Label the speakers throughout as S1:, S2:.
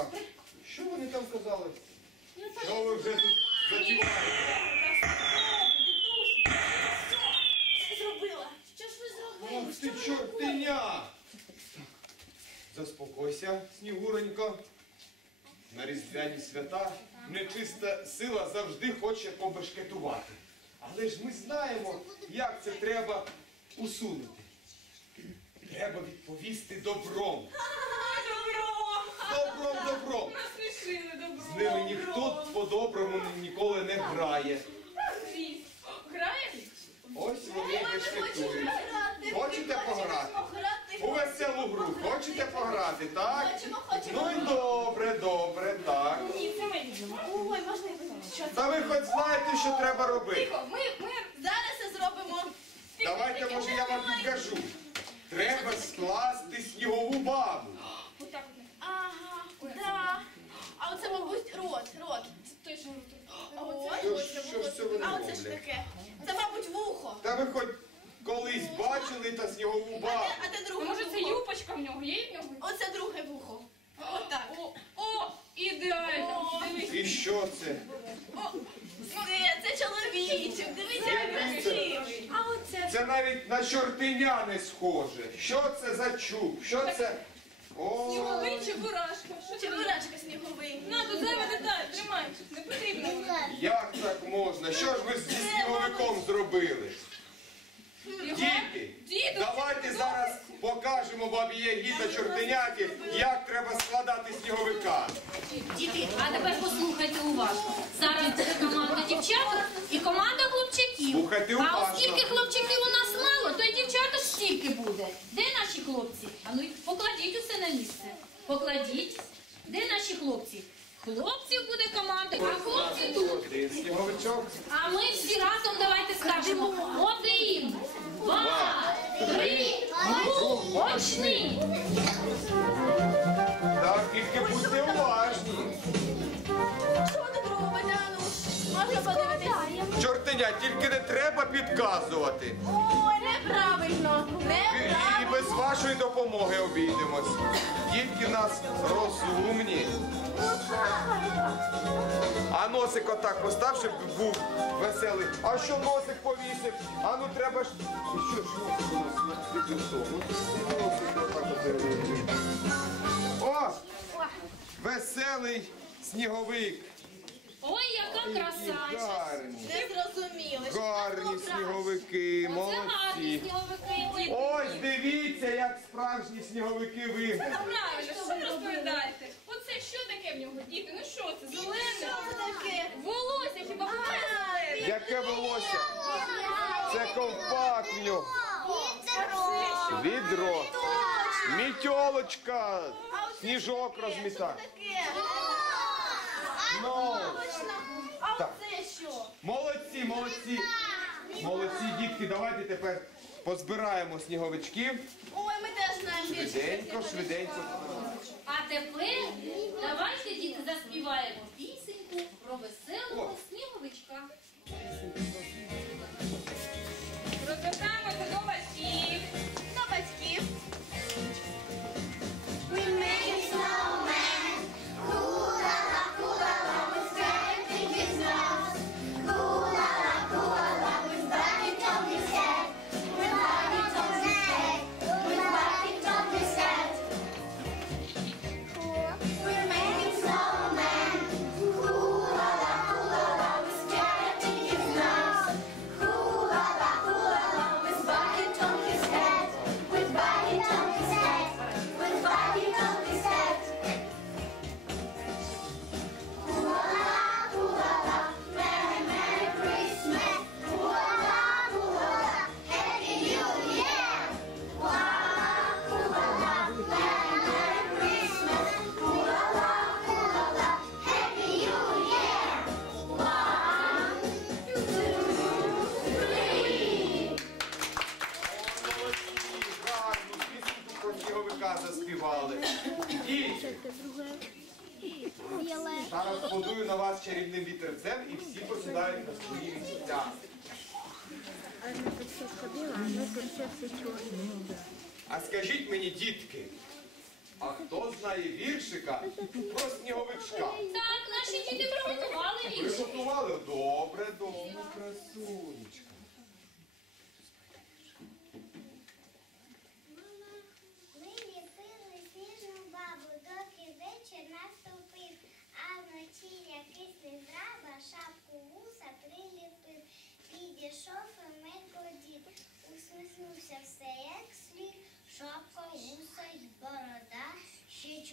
S1: Так, що вони там казали?
S2: Ну.
S1: Що ви вже тут затіваєте?
S2: Що зробила? Що ж ви зробили?
S1: Ох ти чортиня! Заспокойся, Снігуренько. На різдвяні свята нечиста сила завжди хоче побешкетувати. Але ж ми знаємо, як це треба усунути. Треба відповісти добром.
S3: Добро!
S1: Добром, добром.
S3: Насмішили добро.
S1: З ними ніхто по-доброму ніколи не грає.
S3: Звісно. Грає?
S1: Ось вони бешкетують. Хочете пограти? У веселу гру. Хочете пограти, так? Ну і добре, добре, так.
S3: Ні, це ми візьмемо.
S2: Ой, можна я? Що це?
S1: Та ви хоч знаєте, що треба робити.
S3: Тихо, ми, ми...
S2: Зараз це зробимо.
S1: Давайте, може, я вам підкажу. Треба скласти снігову бабу.
S3: Отак от.
S2: Ага, да. А оце, мабуть, рот, рот.
S3: Це той, що тут.
S2: А
S1: Що
S2: оце,
S1: ж- що ж це вони
S2: а оце ж таке. Це, мабуть, вухо.
S1: Та ви хоч колись бачили та снігову
S2: А
S1: бабу?
S2: де, а де
S3: А
S2: друге
S3: може це
S2: вухо?
S3: юпочка в нього? Є в нього?
S2: Оце друге вухо. Отак.
S3: О, о, ідеально.
S2: О.
S3: Дивись.
S1: І що це?
S2: О, це, це чоловічок. Дивіться, як красивий. А оце
S1: Це навіть на чортиня не схоже. Що це за чуб? Що це? О,
S3: Сніговий чи бурашка? Що це?
S2: чебурашка сніговий.
S3: На, тут зайва деталь, тримай. Не потрібно.
S1: як так Що ж ви зі сніговиком зробили? Діти, давайте зараз покажемо бабі Ягі та чортиняті, як треба складати сніговика.
S4: Діти, а тепер послухайте уважно. Зараз буде команда дівчаток і команда хлопчаків.
S1: Слухайте
S4: А
S1: уважно.
S4: оскільки хлопчаків у нас мало, то й дівчаток стільки буде. Де наші хлопці? А ну покладіть усе на місце. Покладіть. Де наші хлопці? Хлопців буде команда, а хлопці тут. А ми всі разом давайте скажемо один, два, три, ну.
S2: Подивитись?
S1: Тільки не треба підказувати.
S2: Ой, неправильно.
S1: І, і без вашої допомоги обійдемось. Дітки в нас розумні. А носик отак постав, щоб був веселий. А що носик повісив? А ну треба ж. І що ж носик у нас від? Ну, носик. О! Веселий сніговик.
S4: Ой, яка.
S1: Гарні.
S2: Не зрозуміли. що
S1: Гарні сніговики,
S4: Це гарні
S1: молодці.
S4: сніговики.
S1: Ось дивіться, як справжні сніговики виглядають.
S3: Правильно, що ви розповідаєте? Оце що таке в нього, діти? Ну що це,
S2: Що
S3: зелене?
S2: це таке?
S3: Волосся хіба буває зелене?
S1: Яке волосся? Це ковпак в нього. Відро. Мітьолочка. Сніжок
S2: що
S1: розмітає.
S2: Що таке?
S1: Ну,
S2: А
S1: Так.
S2: оце що?
S1: молодці, молодці. Молодці, дітки, давайте тепер позбираємо сніговичків.
S2: Ой, ми теж знаємо більше.
S1: Швиденько,
S2: таких
S1: швиденько.
S4: А тепер давайте, діти, заспіваємо пісеньку про веселого сніговичка.
S3: Розвертаємося до батьків.
S1: Зараз подую на вас чарівним вітерцем і всі посідають на свої місця. А скажіть мені, дітки, А хто знає віршика про сніговичка?
S4: Так, наші діти приготували вірш.
S1: Приготували? Добре, добре, красунечка.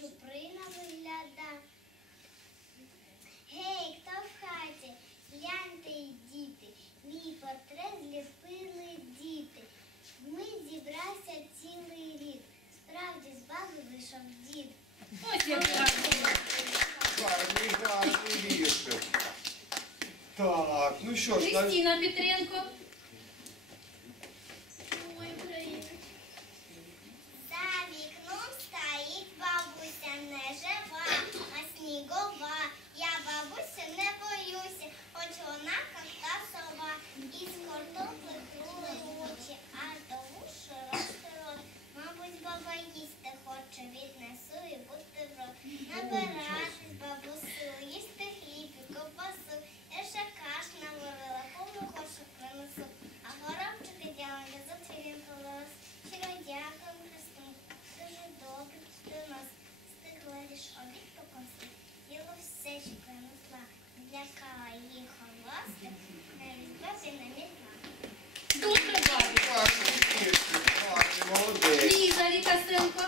S5: Чуприна вигляда. Гей, хто в хаті? Гляньте й діти, мій портрет зліпили діти. Ми зібрався цілий рік. Справді з баби вийшов дід.
S4: Ось як.
S1: Гарний, гарний віршик. Так, ну що ж.
S4: Кристина Петренко.
S5: За вікном стоїть бабуся не жива, а снігова. Я бабусю не боюся, хоч вона кота сова. Із картопли крули очі, а до вушу росте рот. Мабуть, баба їсти хоче, віднесу і бутерброд. Набиратись бабусю, їсти хліб і ковбасу. Я ще каш наварила, повну кошу принесу. А горобчики дякую за твій голос. Щиро дякую, Христу. Дуже добре до нас. Стигла лиш обід покоси. Їла все, що принесла. Злякала їх голоси. Навіть бабі не мігла.
S4: Дуже гарно.
S1: Гарний віршик, гарний, молодець.
S4: Ліза Лікасенко.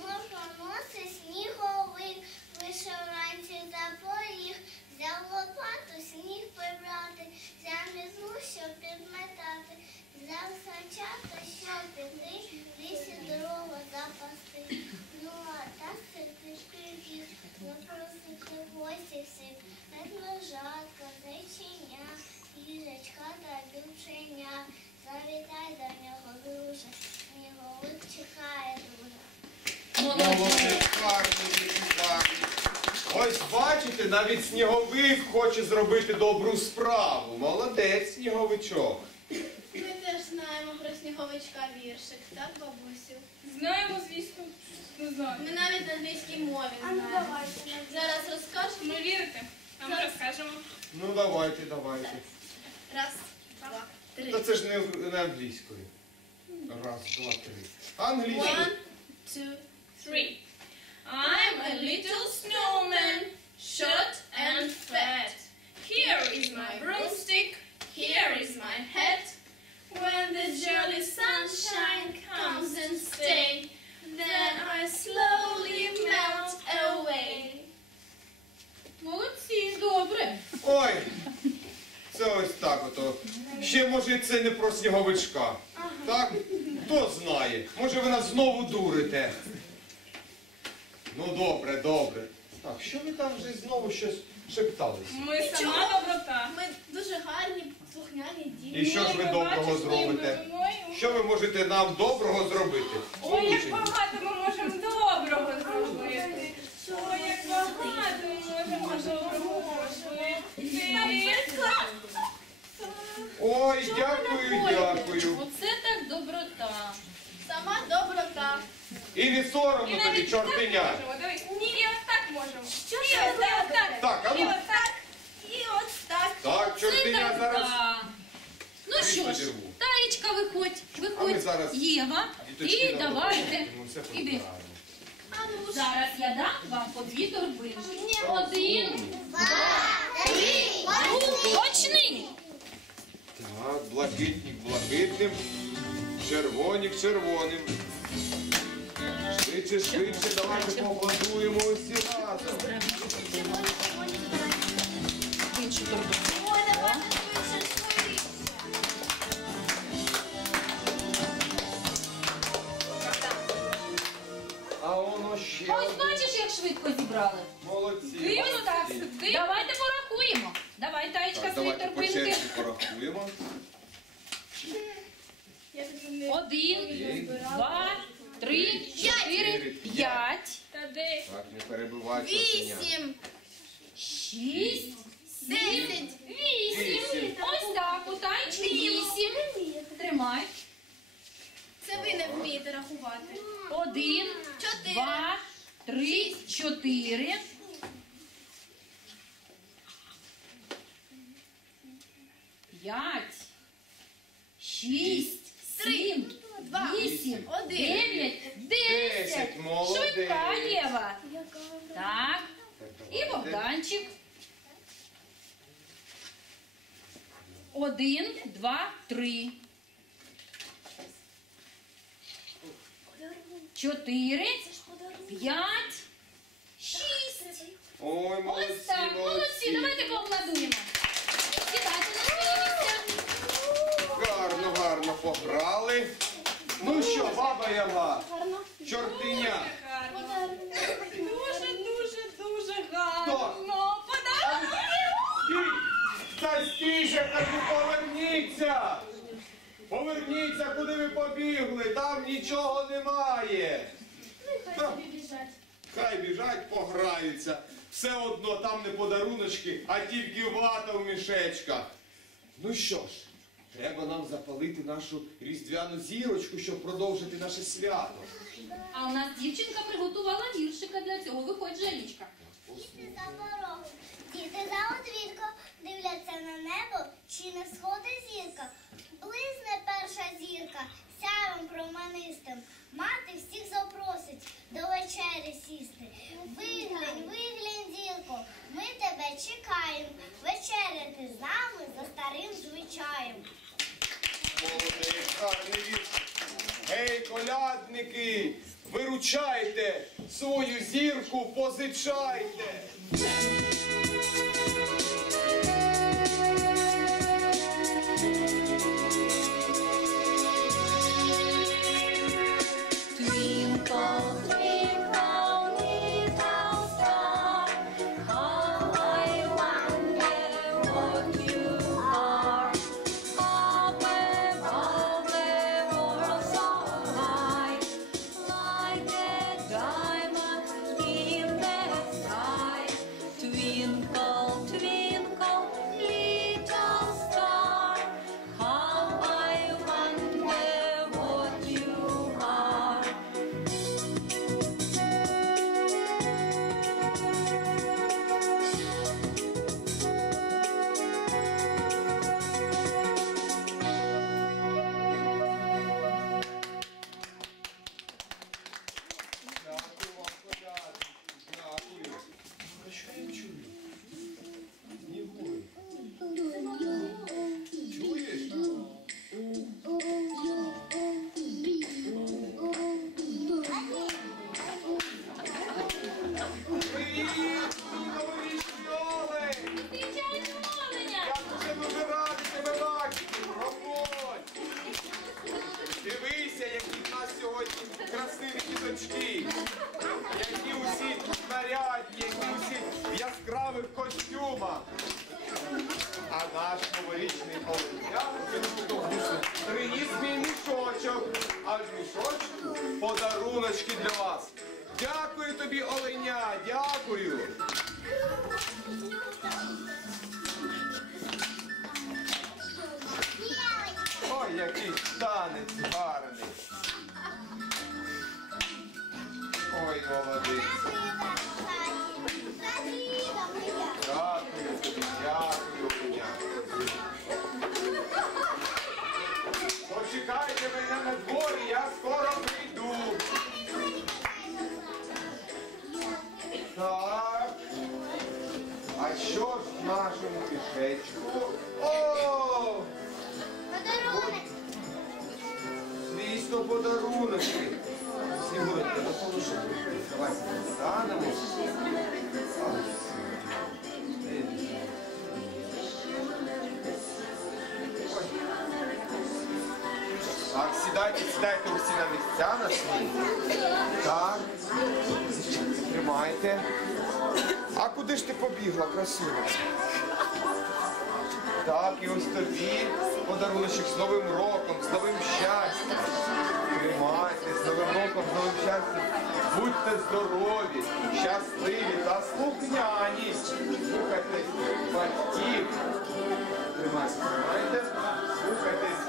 S5: Можна носи сніговик, вийшов вранці за поріг, взяв лопату сніг прибрати, взяв мізу, щоб підметати, взяв санчата, щоб піти, в лісі дорогу запасти. Ну, а так це пішки біг, запросити гості всіх, медвежатка, зайчиня, їжачка та дівчиня. Завітай до нього, друже, сніговик чекає дуже.
S4: Молодець.
S1: Молодець, гарний віршик, гарний. Ось бачите, навіть сніговик хоче зробити добру справу. Молодець, сніговичок.
S6: Ми теж знаємо про сніговичка віршик, так, бабусю?
S3: Знаємо, звісно, не знаю.
S6: Ми навіть на англійській мові знаємо. Зараз розкажемо.
S3: Ми вірите? А ми розкажемо.
S1: Ну давайте, давайте.
S6: Раз, два, три.
S1: Та це ж не, не англійською. Раз, два, три. Англійською.
S6: One, two,
S3: Three. I'm a little snowman, short and fat. Here is my broomstick, here is my hat. When the jolly sunshine comes and stays, then I slowly melt away.
S4: Молодці, добре.
S1: Ой, це ось так ото. Ще може це не про сніговичка. Так? Хто знає? Може ви нас знову дурите. Добре, добре. Так, що ви там вже знову щось шептались?
S3: Ми сама доброта.
S6: Ми дуже гарні, слухняні діти.
S1: І що ж ви
S3: Ні,
S1: доброго
S3: бачиш, ні,
S1: зробите?
S3: ми.
S1: Що ви можете нам доброго зробити?
S3: Ой, як багато ми можемо доброго зробити. Ой, як багато ми можемо доброго зробити.
S1: Ой, дякую, дякую.
S4: Оце так доброта.
S6: Сама доброта.
S1: І не соромно тобі, чортиня.
S3: Ні, і ось так можемо. І ось так,
S1: а
S3: І
S1: ну.
S3: ось так. І ось так.
S1: Так,
S4: так,
S1: зараз.
S4: да. Ну що ж. Таєчка, виходь,
S1: А ми
S4: виходь.
S1: зараз
S4: Єва.
S1: Діточки
S4: І
S1: нам
S4: давайте.
S1: Ну, все
S4: Іди.
S1: правильно.
S6: А ну.
S4: Зараз я дам вам по дві торбинки. Один, точний.
S1: Так, блакитник блакитним, червонік червоним. Швидше, швидше, давайте поаплодуємо усі разом. А воно ще
S4: Ось бачиш, як швидко зібрали.
S1: молодці.
S3: Ось так.
S4: Давайте порахуємо. Давай, Таєчка,
S1: Так,
S4: свої
S1: давайте по
S4: торбинки.
S1: черзі порахуємо.
S4: Один, два, три, чотири, п'ять,
S3: Та де?
S1: Так, не перебивайте.
S6: Вісім,
S4: шість, сім, вісім. Ось так, у танчик вісім. Тримай.
S6: Це ви не вмієте рахувати.
S4: Один,
S6: Чотири.
S4: два, три, чотири. П'ять, шість, сім,
S6: два,
S4: вісім,
S6: один.
S4: дев'ять, десять.
S1: Десять, молодець.
S4: Швидка Єва. Так. І Богданчик. Один, два, три. Чотири, п'ять, шість.
S1: Ой,
S4: Ось так. Молодці,
S1: молодці.
S4: давайте поаплодуємо. Сідайте на своє місце.
S1: Гарно, гарно пограли. Ну що, баба Яга, чортиня.
S2: Дуже, дуже, дуже гарно. Подарунок.
S1: Стій! Та кажу, поверніться! Поверніться, куди ви побігли, там нічого немає.
S6: Хай біжать.
S1: Хай біжать, пограються. Все одно там не подаруночки, а тільки вата в мішечках. Ну що ж, треба нам запалити нашу різдвяну зірочку, щоб продовжити наше свято.
S4: А у нас дівчинка приготувала віршика для цього. Виходь, Жалічка.
S5: Діти за порогом, діти за одвірко, дивляться на небо, чи не сходить зірка. Близне перша зірка, сяєм променистим. Мати всіх запросить до вечері сісти. Виглянь, виглянь, зірко, ми тебе чекаємо. Вечеряти з нами старим звичаєм.
S1: Молодець, гарний вірш. Гей, колядники, виручайте, свою зірку позичайте. Звісно, подаруночки. Снігуренька, допоможи. Давай станемо. Так, сідайте, сідайте усі на місця на свої. Так. Тримайте. А куди ж ти побігла, красуня? Так, і ось тобі подаруночок з Новим роком, з новим щастям. Тримайте, з Новим роком, з новим щастям. Будьте здорові, щасливі та слухняні. Слухайтесь батьків. Тримайте, тримайте. Слухайтесь.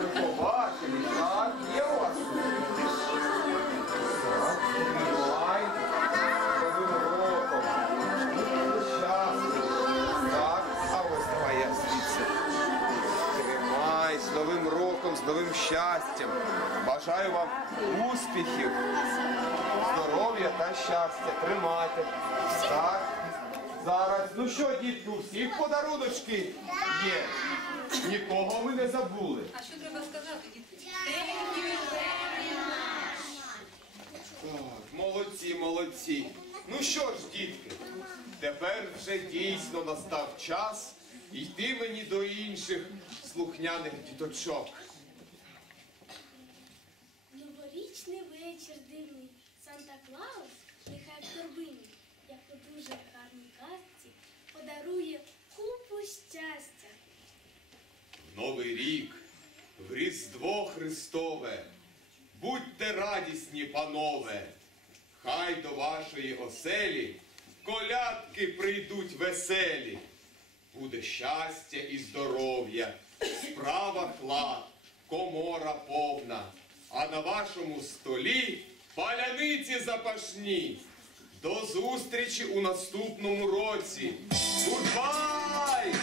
S1: Вихователі. З новим роком, з новим щастям. Бажаю вам успіхів, здоров'я та щастя. Тримайте. Так. Зараз. Ну що, дітки, у всіх подаруночки є. Нікого ми не забули.
S2: А що треба сказати, діти?
S1: Так, молодці, молодці. Ну що ж, дітки, тепер вже дійсно настав час йти мені до інших слухняних діточок.
S6: Новорічний вечір дивний. Санта Клаус, нехай в торбині, як у дуже гарній казці, подарує купу щастя.
S1: Новий рік, в Різдво Христове, будьте радісні, панове, хай до вашої оселі колядки прийдуть веселі. Буде щастя і здоров'я, справа клад, комора повна, а на вашому столі паляниці запашні. До зустрічі у наступному році. Гудбай!